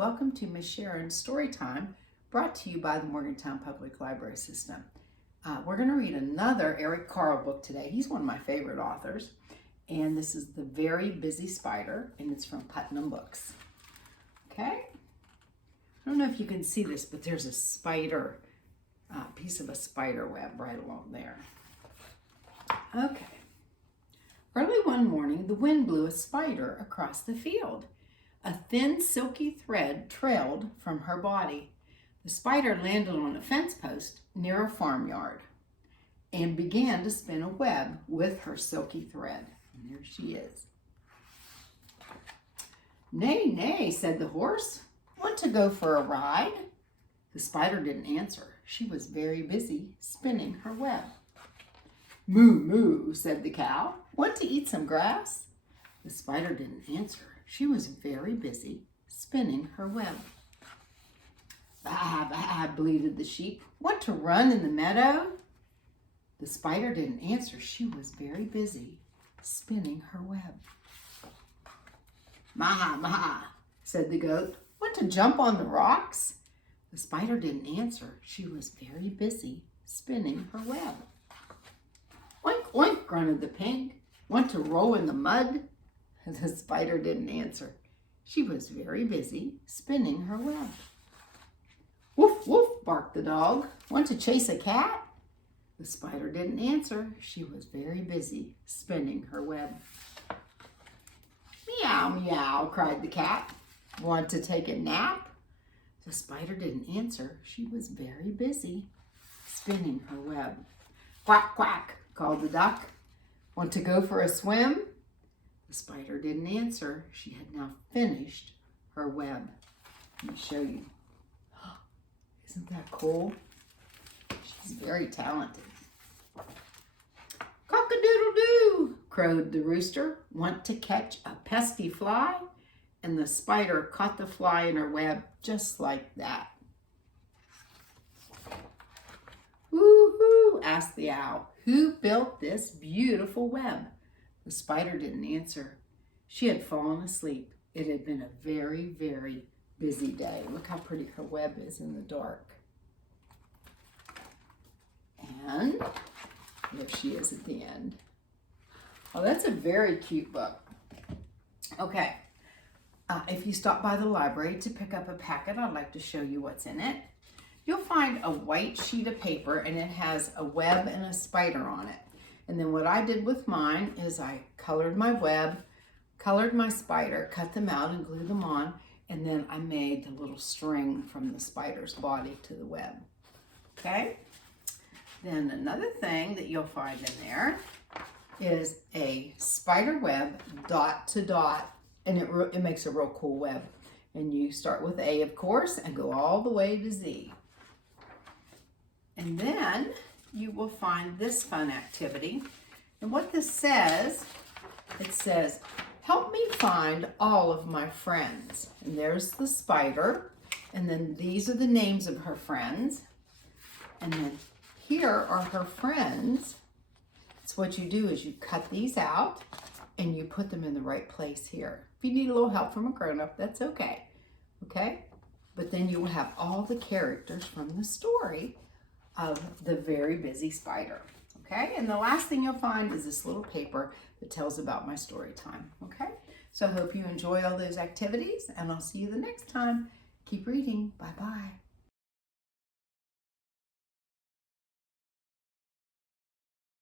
welcome to Miss Sharon's Story Time, brought to you by the Morgantown Public Library System. We're going to read another Eric Carle book today. He's one of my favorite authors, and this is The Very Busy Spider, and it's from Putnam Books. Okay? I don't know if you can see this, but there's a spider, piece of a spider web right along there. Okay. Early one morning, the wind blew a spider across the field. A thin, silky thread trailed from her body. The spider landed on a fence post near a farmyard and began to spin a web with her silky thread. And there she is. "Nay, nay," said the horse. "Want to go for a ride?" The spider didn't answer. She was very busy spinning her web. "Moo, moo," said the cow. "Want to eat some grass?" The spider didn't answer. She was very busy spinning her web. "Baa, baa," bleated the sheep. "Want to run in the meadow?" The spider didn't answer. She was very busy spinning her web. "Maa, maa," said the goat. "Want to jump on the rocks?" The spider didn't answer. She was very busy spinning her web. "Oink, oink," grunted the pig. "Want to roll in the mud?" The spider didn't answer. She was very busy spinning her web. "Woof, woof," barked the dog. "Want to chase a cat?" The spider didn't answer. She was very busy spinning her web. "Meow, meow," cried the cat. "Want to take a nap?" The spider didn't answer. She was very busy spinning her web. "Quack, quack," called the duck. "Want to go for a swim?" The spider didn't answer. She had now finished her web. Let me show you. Isn't that cool? She's very talented. "Cock-a-doodle-doo," crowed the rooster. "Want to catch a pesky fly?" And the spider caught the fly in her web just like that. "Woo-hoo," asked the owl. "Who built this beautiful web?" The spider didn't answer. She had fallen asleep. It had been a very, very busy day. Look how pretty her web is in the dark. And there she is at the end. Oh, that's a very cute book. Okay. If you stop by the library to pick up a packet, I'd like to show you what's in it. You'll find a white sheet of paper, and it has a web and a spider on it. And then what I did with mine is I colored my web, colored my spider, cut them out and glued them on, and then I made the little string from the spider's body to the web. Okay? Then another thing that you'll find in there is a spider web dot to dot, and it makes a real cool web. And you start with A, of course, and go all the way to Z. And then you will find this fun activity. And what this says, it says, "Help me find all of my friends." And there's the spider. And then these are the names of her friends. And then here are her friends. So what you do is you cut these out and you put them in the right place here. If you need a little help from a grown-up, that's okay. Okay? But then you will have all the characters from the story of The Very Busy Spider. Okay? And the last thing you'll find is this little paper that tells about my story time. Okay? So I hope you enjoy all those activities, and I'll see you the next time. Keep reading. Bye-bye.